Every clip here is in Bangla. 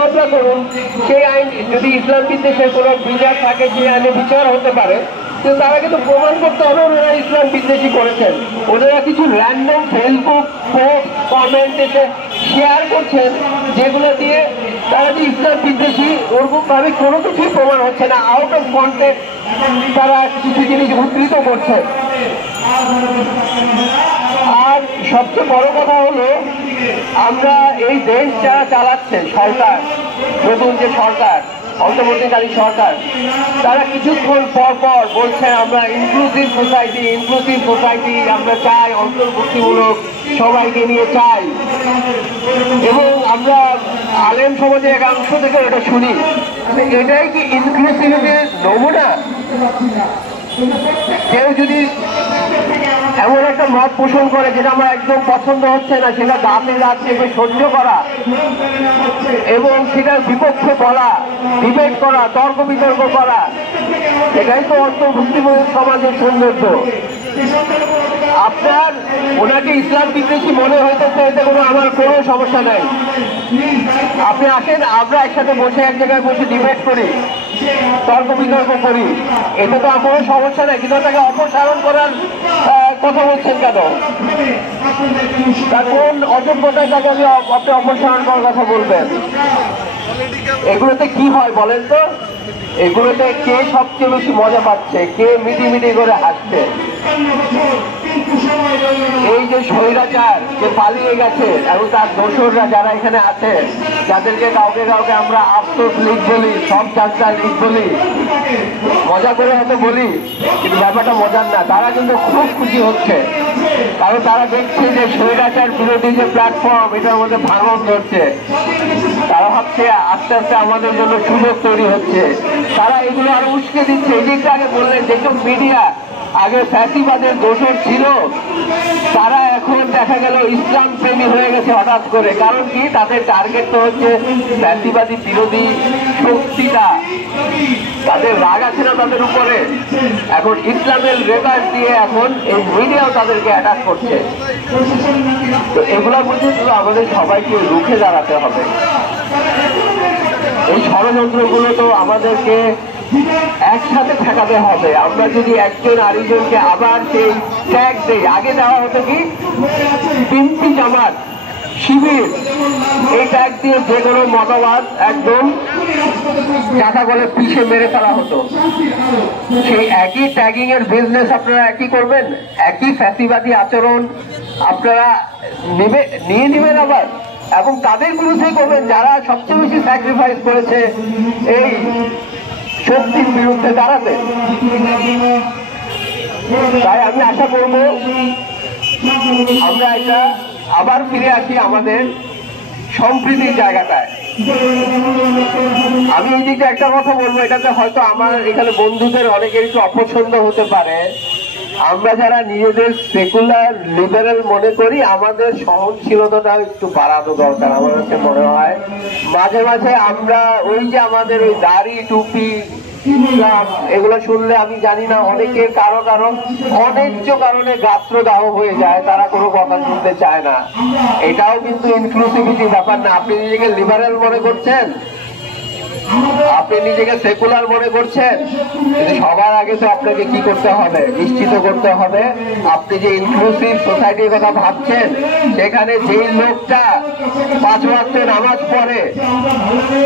মামলা করুন, সেই আইন যদি ইসলাম বিদ্বেষের কোনো বিচার থাকে সেই আইনে বিচার হতে পারে, কিন্তু তারা কিন্তু প্রমাণ করতে হবে ওনারা ইসলাম বিদ্বেষী করেছেন। ওনারা কিছু র্যান্ডম ফেসবুক পোস্ট কমেন্ট এসে শেয়ার করছেন, যেগুলো দিয়ে তারা যে ইসলাম বিদ্বেষী ওরকম ভাবে কোনো কিছুই প্রমাণ হচ্ছে না। আউট অফ কন্টেক্সট তারা কিছু জিনিস উদ্ধৃত করছে। আর সবচেয়ে বড় কথা হলো, আমরা এই দেশ যারা চালাচ্ছে সরকার, নতুন যে সরকার, অন্তর্বর্তীকালীন সরকার, তারা কিছুক্ষণ পর পর বলছে আমরা ইনক্লুসিভ সোসাইটি আমরা চাই, অন্তর্ভুক্তিমূলক সবাইকে নিয়ে চাই। এবং আমরা আলেম সমাজের একাংশ থেকে এটা শুনি, এটাই কি ইনক্লুসিভিটির নমুনা? কেউ যদি এমন একটা মত পোষণ করে যেটা আমার একদম পছন্দ হচ্ছে না, সেটা দাঁতে দাঁত চেপে সহ্য করা এবং সেটার বিপক্ষে বলা, ডিবেট করা, তর্ক বিতর্ক করা, এটাই তো অন্তর্ভুক্তিমূলক সমাজের সৌন্দর্য। আপনার ওনাকে ইসলাম বিদ্বেষী মনে হইতেছে, এতে আমার কোনো সমস্যা নাই। আপনি আসেন, আমরা একসাথে বসে এক জায়গায় বসে ডিবেট করি, তর্ক বিতর্ক করি, এতে তো আর কোনো সমস্যা নাই। কিন্তু তাকে অপসারণ করার কথা বলছেন কেন? তার কোন অযোগ্যতায় তাকে আপনি অপসারণ করার কথা বলবেন? এগুলোতে কি হয় বলেন তো? এগুলোতে কে সবচেয়ে বেশি মজা পাচ্ছে, কে মিটি করে হাসছে? এই যে স্বৈরাচার যে পালিয়ে গেছে এবং তার দোসররা যারা এখানে আছে, যাদেরকে কাউকে আমরা আফসোস লীগ বলি, সব চাচা লীগ বলি, মজা করে হয়তো বলি, কিন্তু ব্যাপারটা মজার না। তারা কিন্তু খুব খুশি হচ্ছে, কারণ তারা দেখছে যে স্বৈরাচার বিরোধী যে প্ল্যাটফর্ম, এটার মধ্যে ভাঙন ধরছে। তারা ভাবছে আস্তে আস্তে আমাদের জন্য সুযোগ তৈরি হচ্ছে। তারা এগুলো আরো উস্কে দিচ্ছে। এই যে আগে বললেন, যেসব মিডিয়া আগে ফ্যাসিবাদের দোষর ছিল, তারা এখন দেখা গেল ইসলাম প্রেমী হয়ে গেছে হঠাৎ করে। কারণ কি? তাদের টার্গেট তো হচ্ছে ফ্যাসিবাদী বিরোধী শক্তিটা। তাদের রাগ আছে না তাদের উপরে, এখন ইসলামের রেগার্ড দিয়ে এখন এই মিডিয়াও তাদেরকে অ্যাটাক করছে। তো এগুলোর মধ্যে তো আমাদের সবাইকে রুখে দাঁড়াতে হবে। এই ষড়যন্ত্রগুলো তো আমাদেরকে একসাথে ঠেকাতে হবে। আমরা যদি একজন আরেকজনকে আবার সেই ট্যাগ দেই, আগে দেওয়া হতো কি বিএনপি জামাত শিবির, এই ট্যাগ দিয়ে যে কোনো মতবাদ একদম চাকা গলে পিষে মেরে ফেলা হতো। সেই একই ট্যাগিং এর বিজনেস আপনারা একই করবেন, একই ফ্যাসিবাদী আচরণ আপনারা নিয়ে নেবেন আবার, এবং তাদের বিরুদ্ধে করবেন যারা সবচেয়ে বেশি স্যাক্রিফাইস করেছে এই শক্তির বিরুদ্ধে দাঁড়াতে। তাই আমি আশা করব আমরা এটা আবার ফিরে আসি আমাদের সম্প্রীতির জায়গাটায়। আমি এই দিকে একটা কথা বলবো, এটাতে হয়তো আমার এখানে বন্ধুদের অনেকের একটু অপছন্দ হতে পারে। আমরা যারা নিজেদের সেকুলার লিবারেল মনে করি, আমাদের সহনশীলতাটা একটু বাড়ানো দরকার। আমার কাছে মনে হয় মাঝে মাঝে আমরা ওই যে আমাদের ওই দাড়ি টুপি এগুলো শুনলে আমি জানি না অনেকের কারো অনেক কারণে গাত্রদাহ হয়ে যায়, তারা কোনো কথা শুনতে চায় না। এটাও কিন্তু ইনক্লুসিভিটি ব্যাপার না। আপনি নিজেকে লিবারেল মনে করছেন, আপনি নিজেকে সেকুলার মনে করছেন, কিন্তু সবার আগে তো আপনাকে কি করতে হবে? নিশ্চিত করতে হবে আপনি যে ইনক্লুসিভ সোসাইটির কথা ভাবছেন, সেখানে যেই লোকটা 5 ওয়াক্ত নামাজ পড়ে,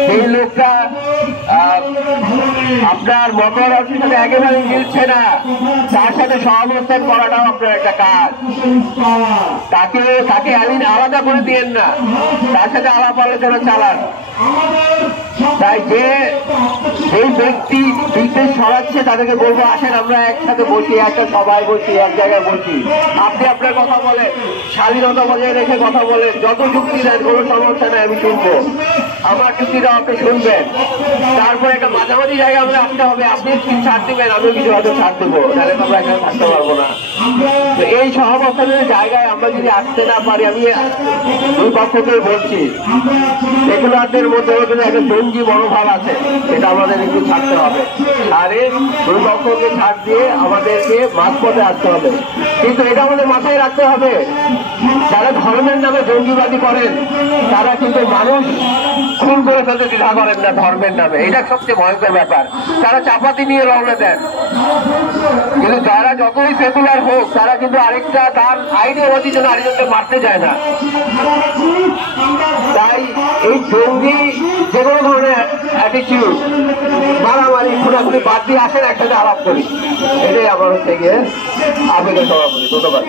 যেই লোকটা আপনার মতবাদের সাথে একেবারে মিলছে না, তার সাথে সহাবস্থান করাটাও আপনার একটা কাজ। তাকে আলাদা করে দিয়েন না, তার সাথে আলাপ আলোচনা চালান। তাই যে এই ব্যক্তি বিদ্বেষ ছড়াচ্ছে তাদেরকে বলবো, আসেন আমরা একসাথে বসি, একটা সবাই বসি, এক জায়গায় বসি। আপনি আপনার কথা বলেন, স্বাধীনতা বজায় রেখে কথা বলেন, যত যুক্তি দেন কোনো সমস্যা নেই, আমি শুনবো। আমার যুক্তিটা আপনি শুনবেন। তারপর একটা মাঝামাঝি জায়গায় আমরা আসতে হবে। আপনি কিছু ছাড় দিবেন, আমিও কিছু হয়তো ছাড় দেবো, তাহলে আমরা এখানে থাকতে পারবো না। তো এই সহাবস্থানের জায়গায় আমরা যদি আসতে না পারি, আমি দুই পক্ষকে বলছি, সেকুলারদের মধ্যে কিন্তু একটা জঙ্গি মনোভাব আছে, এটা আমাদের একটু ছাড়তে হবে। আর এই দুই পক্ষকে ছাড় দিয়ে আমাদেরকে মাঝপথে আসতে হবে। কিন্তু এটা আমাদের মাথায় রাখতে হবে, যারা ধর্মের নামে জঙ্গিবাদী করেন তারা কিন্তু মানুষ খুন করে ফেলতে দ্বিধা করেন না ধর্মের নামে, এটা সবচেয়ে ভয়ঙ্কর ব্যাপার। তারা চাপাতি নিয়ে রওনা দেন, কিন্তু যারা যতই সেকুলার হোক তারা কিন্তু আরেকটা তার আইডিওলজির জন্য আরেকজনকে মারতে যায় না। তাই এই জঙ্গি যে কোনো ধরনের অ্যাটিটিউড, মারামারি খুনাখুনি বাদ দিয়ে আসেন, একসাথে আলাপ করি, এটাই আমার হচ্ছে গিয়ে আবেদন সভাপতি। ধন্যবাদ।